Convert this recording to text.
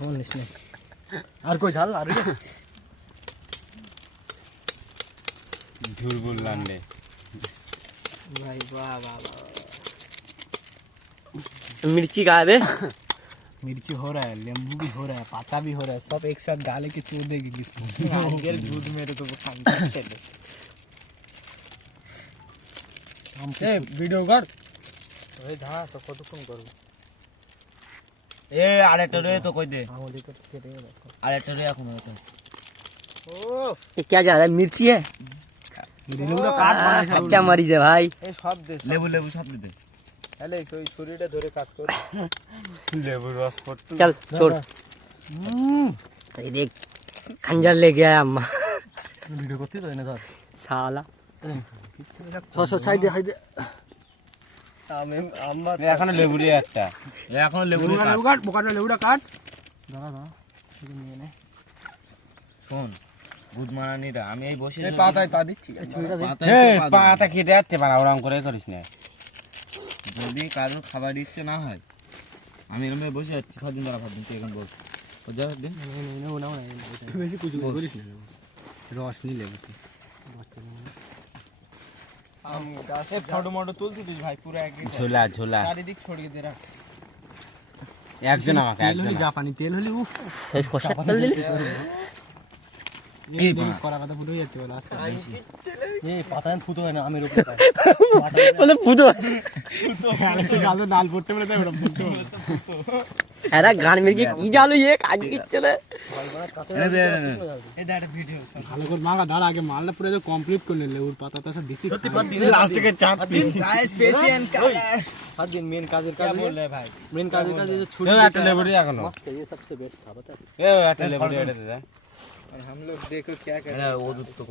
বলিস না আর কই ঝাল আর झूठ बोल लांडे भाई वाह वाह वाह मिर्ची कहाँ है? मिर्ची हो रहा है, नींबू भी हो रहा है, पाता भी हो रहा है, सब एक साथ डाले के चूर देगी आजकल दूध मेरे तो खाने चले हम ए वीडियो कर ओए धा तो কতক্ষণ করব ए আরেকটা রে তো কই দে हां लेकर के दे আরেকটা রে এখন ওটা ओ ये क्या जा रहा है? मिर्ची है লেবুটা কাট अच्छा मरी है भाई এই সব দে लेबू लेबू सब दे दे তাহলে ওই ছুরিটা ধরে কাট কর लेबू रस पट्टू चल छोड़ ये देख खंजर ले गया अम्मा ভিডিও করতে তো এনে ধর साला সস সাইডে হাইডে আমি আম্মা এখানে লেবু রে একটা এখন लेबू লেবু কাট বোকাটা লেবুটা কাট দাঁড়া দাঁড়া ঠিক নিয়ে নে শোন গুদ মারানিরা আমি এই বসে এই পাতায় পা দিচ্ছি ছুরিটা দে এই পাতা কেটে যাচ্ছে বানা ওরকম করে করিস না যদি কারোর খাবার ইচ্ছে না হয় আমি এরকম বসে যাচ্ছি খাদিন দ্বারা খাদিন তুই এখন বল ও যা দে বেশি কিছু করিস না রস নি লেবু আম গাছে ফটো মটো তুলতি তুই ভাই পুরো এক ঝোলা ঝোলা চারিদিক ছড়িয়ে দে রাখ একজন আমাকে তেল একজন হলি জাপানি তেল হলি উফ এই কষা তেল দিলি এই করা কথা ফুটে যাচ্ছে বলে আস্তে এই পাতায় ফুটো হয় না আমের উপরে বলে ফুটো আলেক্সে গালে নাল পড়তে বলে তাই ওরকম ফুটো अरे गान में की जालो ये काज की चले এই দাঁড়া ভিডিও ভালো করে মাগা দাঁড়া আগে মালটা পুরো কমপ্লিট করে নিলে ওর পাতাটা সব বেশি লাস্ট থেকে চাপ গাইস পেশেন্ট কালার हर दिन मेन काजल का बोल रहे भाई मेन काजल का जो छुरी একটা লেবু রে এখনো मस्त है ये सबसे बेस्ट था बता এই একটা লেবু রে এটা দে और हम लोग देखो क्या कर अरे वो दूध तो